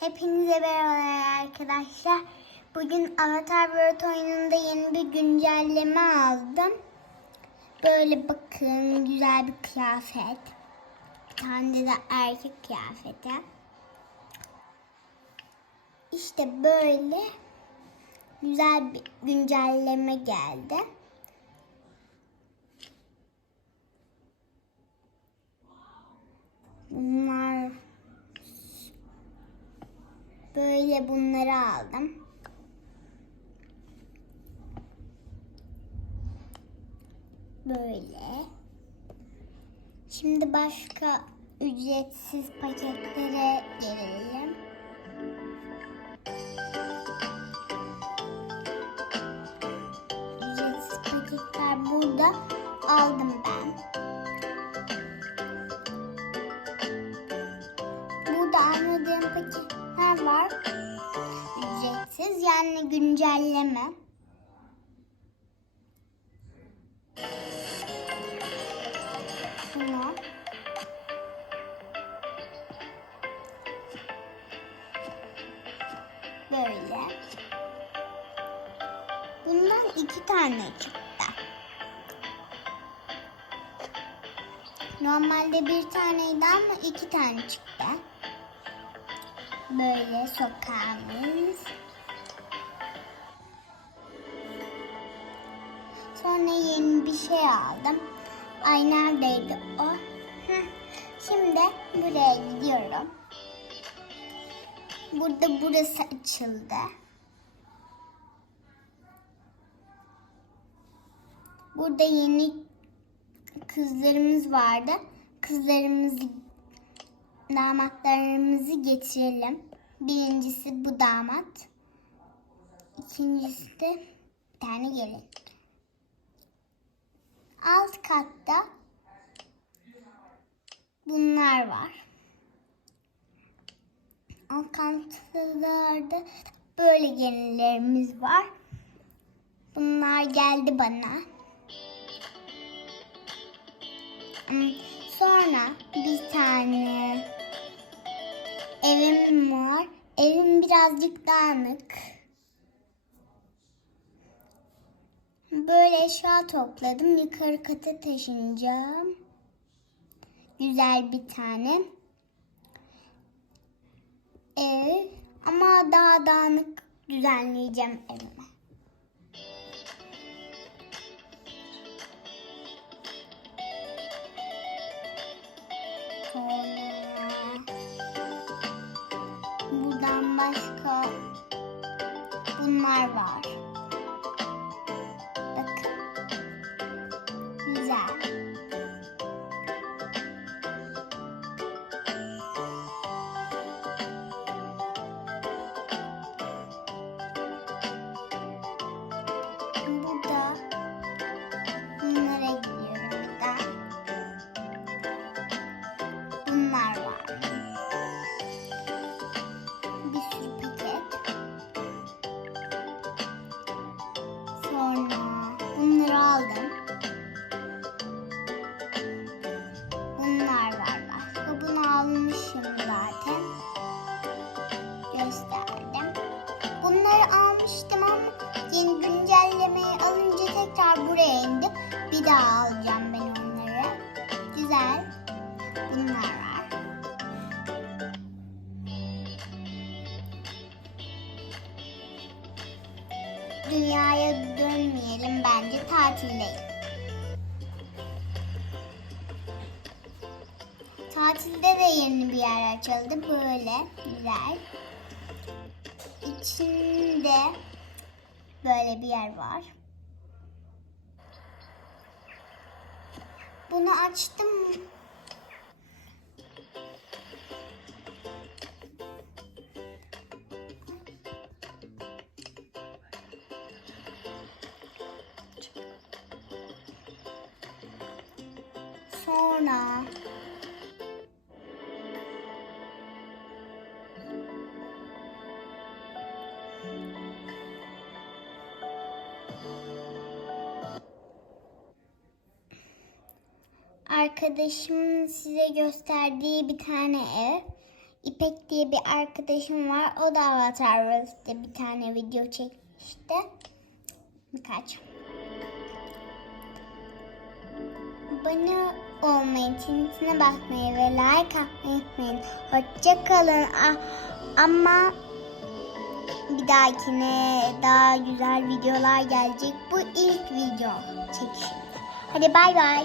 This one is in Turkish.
Hepinize merhabalar arkadaşlar. Bugün Avatar World oyununda yeni bir güncelleme aldım. Böyle bakın güzel bir kıyafet. Bir tane de erkek kıyafeti. İşte böyle güzel bir güncelleme geldi. Bunlar Böyle bunları aldım. Böyle. Şimdi başka ücretsiz paketlere gelelim. Ücretsiz paketler burada aldım ben. Burada anladığım paketler var. Ücretsiz yani güncelleme. Şunu. Böyle. Bundan iki tane çıktı. Normalde bir taneydi ama iki tane çıktı. Böyle sokağımız. Sonra yeni bir şey aldım. Ay neredeydi o? Şimdi buraya gidiyorum. Burada burası açıldı. Burada yeni kızlarımız vardı. Kızlarımızı damatlarımızı getirelim. Birincisi bu damat. İkincisi de bir tane gelin. Alt katta bunlar var. Alt katlarda böyle gelinlerimiz var. Bunlar geldi bana. Hmm, Sonra bir tane evim var. Evim birazcık dağınık. Böyle eşya topladım. Yukarı kata taşınacağım. Güzel bir tane ev. Ama daha dağınık düzenleyeceğim evimi. Bunlar var. Sonra bunları aldım. Dünyaya dönmeyelim bence tatildeyiz. Tatilde de yeni bir yer açıldı böyle güzel. İçinde böyle bir yer var. Bunu açtım. Sonra arkadaşımın size gösterdiği bir tane ev. İpek diye bir arkadaşım var. O da Avatar Worlds'te bir tane video çekmişti. Birkaç. Abone olmayı, çintine bakmayı ve like atmayı unutmayın. Hoşça kalın. A- Ama bir dahakine daha güzel videolar gelecek. Bu ilk video çekişim. Hadi bay bay.